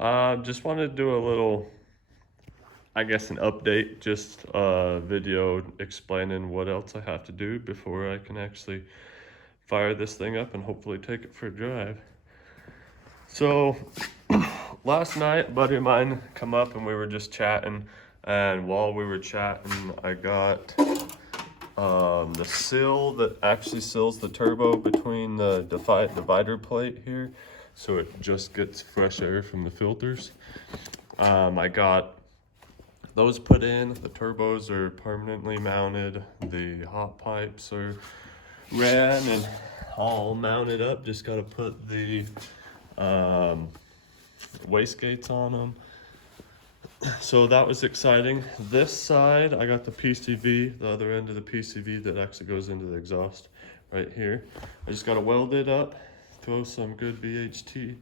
Just wanted to do a little, I guess, an update, just a video explaining what else I have to do before I can actually fire this thing up and hopefully take it for a drive. So last night, a buddy of mine come up and we were just chatting, and while we were chatting, I got the seal that actually seals the turbo between the divider plate here, so it just gets fresh air from the filters. I got those put in. The turbos are permanently mounted. The hot pipes are ran and all mounted up. Just got to put the wastegates on them. So that was exciting. This side, I got the PCV, the other end of the PCV that actually goes into the exhaust right here. I just got to weld it up, throw some good VHT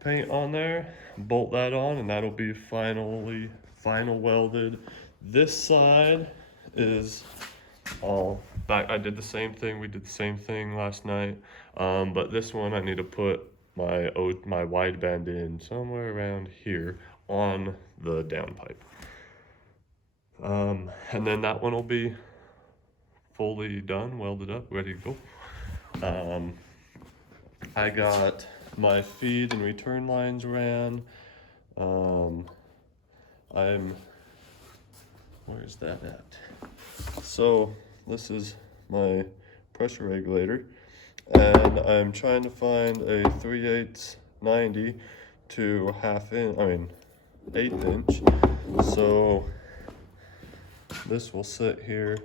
paint on there, bolt that on, and that'll be final welded. This side is all back. I did the same thing. We did the same thing last night. But this one I need to put my wideband in somewhere around here on the downpipe. And then that one will be fully done, welded up, ready to go. I got my feed and return lines ran. Where's that at? So this is my pressure regulator, and I'm trying to find a 3/8 90 to 1/8 inch. So this will sit here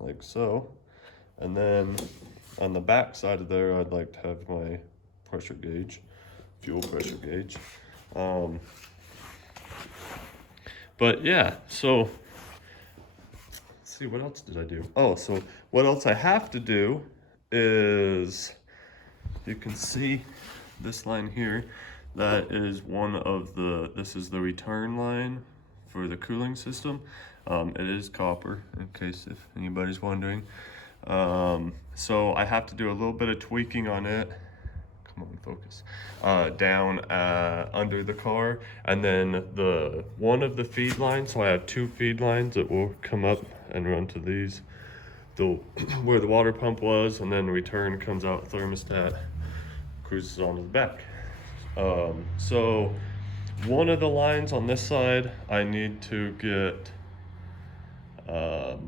like so, and then on the back side of there, I'd like to have my pressure gauge, fuel pressure gauge. But yeah, so let's see, what else did I do? Oh, so what else I have to do is, you can see this line here, that is this is the return line for the cooling system. It is copper, in case if anybody's wondering. So I have to do a little bit of tweaking on it. Come on, focus. Down under the car, and then one of the feed lines. So I have two feed lines that will come up and run to these, where the water pump was, and then the return comes out thermostat, cruises onto the back. So one of the lines on this side, I need to get. I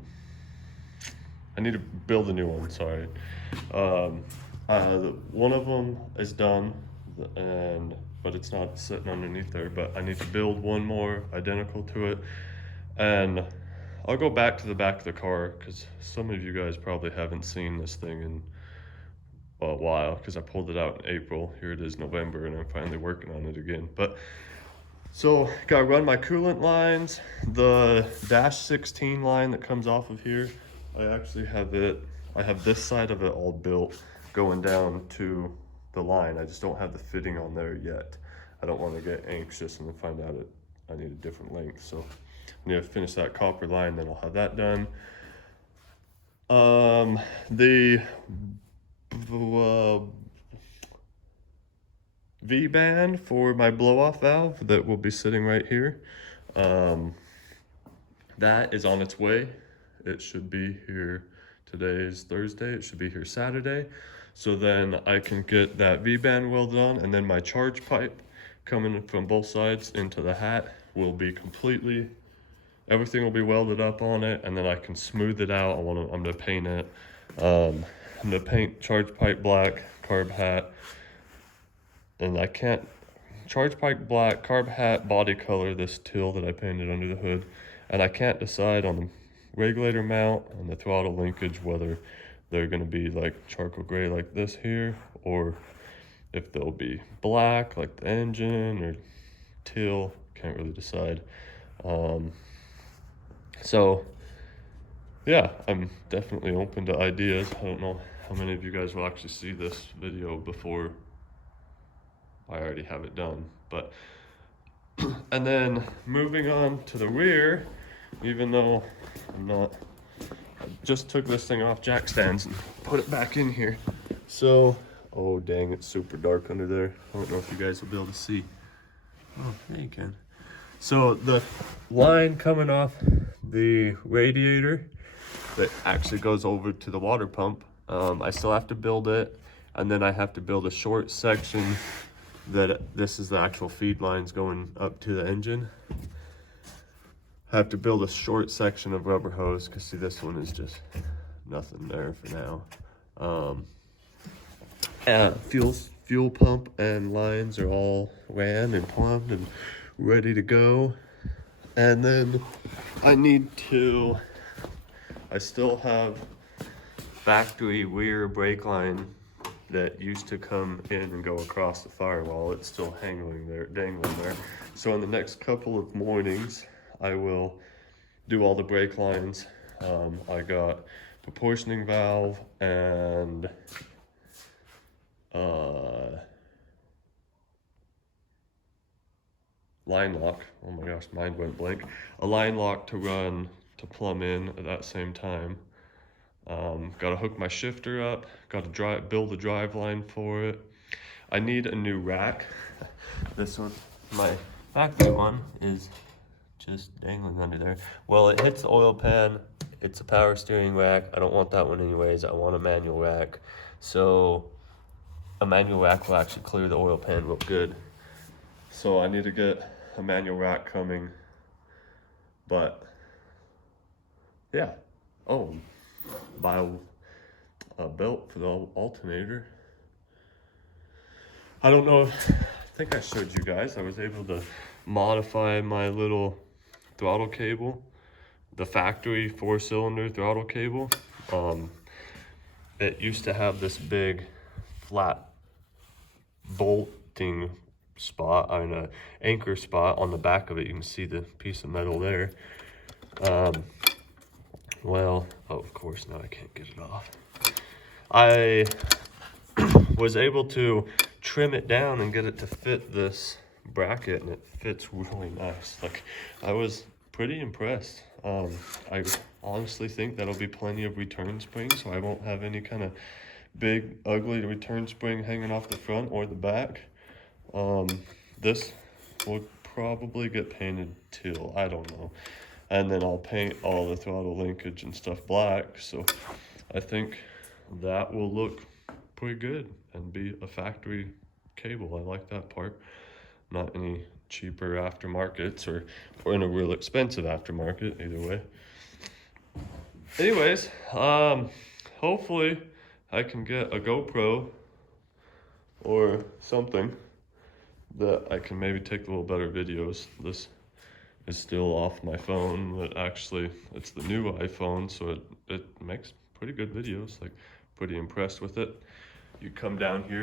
need to build a new one. Sorry. One of them is done, but it's not sitting underneath there. But I need to build one more identical to it, and I'll go back to the back of the car because some of you guys probably haven't seen this thing in a while, because I pulled it out in April. Here it is November, and I'm finally working on it again. But so gotta run my coolant lines, the dash 16 line that comes off of here. I actually have it. I have this side of it all built, going down to the line. I just don't have the fitting on there yet. I don't want to get anxious and then find out I need a different length. So I need to finish that copper line, then I'll have that done. The V-band for my blow-off valve that will be sitting right here, that is on its way. It should be here. Today is Thursday. It should be here Saturday. So then I can get that V-band welded on, and then my charge pipe coming from both sides into the hat will be everything will be welded up on it, and then I can smooth it out. I'm gonna paint it. I'm gonna paint charge pipe black, carb hat, and I can't, charge pipe black, carb hat, body color, this teal that I painted under the hood, and I can't decide on the regulator mount and the throttle linkage whether they're going to be like charcoal gray like this here, or if they'll be black like the engine, or teal. Can't really decide. So yeah, I'm definitely open to ideas. I don't know how many of you guys will actually see this video before I already have it done, but and then moving on to the rear, even though I just took this thing off jack stands and put it back in here. So, oh dang, it's super dark under there. I don't know if you guys will be able to see. Oh, there you can. So the line coming off the radiator that actually goes over to the water pump, I still have to build it, and then I have to build a short section that this is the actual feed lines going up to the engine. I have to build a short section of rubber hose because see, this one is just nothing there for now. Fuel pump and lines are all ran and plumbed and ready to go. And then I still have factory rear brake line that used to come in and go across the firewall. It's still dangling there. So in the next couple of mornings, I will do all the brake lines. I got proportioning valve and line lock. Oh my gosh, mind went blank. A line lock to plumb in at that same time. Got to hook my shifter up. Got to build a drive line for it. I need a new rack. This one, my factory one, is just dangling under there. Well, it hits the oil pan. It's a power steering rack. I don't want that one anyways. I want a manual rack. So a manual rack will actually clear the oil pan real good. So I need to get a manual rack coming. But yeah. Oh, buy a belt for the alternator. I don't know if, I think I showed you guys, I was able to modify my little throttle cable, the factory 4-cylinder throttle cable. It used to have this big flat bolting spot on an anchor spot on the back of it. You can see the piece of metal there. Well, oh, of course, now I can't get it off. I was able to trim it down and get it to fit this bracket, and it fits really nice. Like, I was pretty impressed. I honestly think that'll be plenty of return springs, so I won't have any kind of big ugly return spring hanging off the front or the back. This will probably get painted teal, I don't know, and then I'll paint all the throttle linkage and stuff black. So I think that will look pretty good and be a factory cable. I like that part. Not any cheaper aftermarkets or in a real expensive aftermarket, either way. Anyways, hopefully I can get a GoPro or something that I can maybe take a little better videos. This is still off my phone, but actually it's the new iPhone, so it makes pretty good videos. Like, pretty impressed with it. You come down here